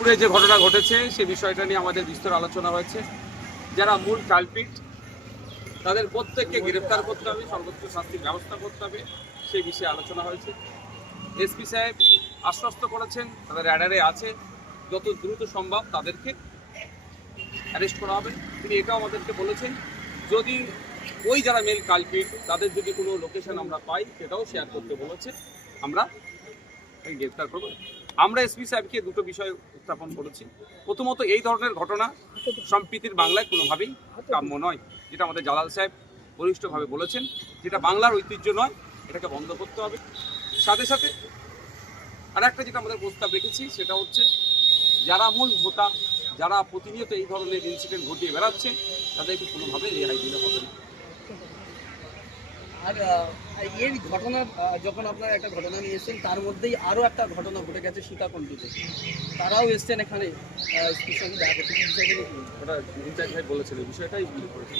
পুরে যে ঘটনা ঘটেছে সে বিষয়টা নিয়ে আমাদের বিস্তর আলোচনা হয়েছে। যারা মূল কালপিট তাদের প্রত্যেককে গ্রেফতার করতে হবে, সর্বোচ্চ শাস্তির ব্যবস্থা করতে হবে, সেই বিষয়ে আলোচনা হয়েছে। এসপি সাহেব আশ্বস্ত করেছেন তাদের অ্যাডারে আছে, যত দ্রুত সম্ভব তাদেরকে অ্যারেস্ট করা হবে। তিনি এটাও আমাদেরকে বলেছেন যদি ওই যারা মেল কালপিট তাদের যদি কোনো লোকেশন আমরা পাই সেটাও শেয়ার করতে বলেছে, আমরা গ্রেফতার করবো। আমরা এসপি সাহেবকে দুটো বিষয় উত্থাপন করেছি। প্রথমত, এই ধরনের ঘটনা সম্প্রীতির বাংলায় কোনোভাবেই কাম্য নয়, যেটা আমাদের জালাল সাহেব বলিষ্ঠভাবে বলেছেন, যেটা বাংলার ঐতিহ্য নয়, এটাকে বন্ধ করতে হবে। সাথে সাথে আর একটা যেটা আমাদের প্রস্তাব রেখেছি সেটা হচ্ছে যারা মূল ভোটা, যারা প্রতিনিয়ত এই ধরনের ইনসিডেন্ট ঘটিয়ে বেড়াচ্ছে তাদেরকে কোনোভাবে রেহাই দিলে হবে না। আর এর ঘটনা যখন আপনারা একটা ঘটনা নিয়ে এসেছেন তার মধ্যেই আরও একটা ঘটনা ঘটে গেছে সীতাকুণ্ডতে, তারাও এসছেন এখানে স্পেশালি দেখা করতে। বিষয়টা ওটা ইনচার্জ ভাই বলেছিল, বিষয়টাই উল্লেখ করেছেন।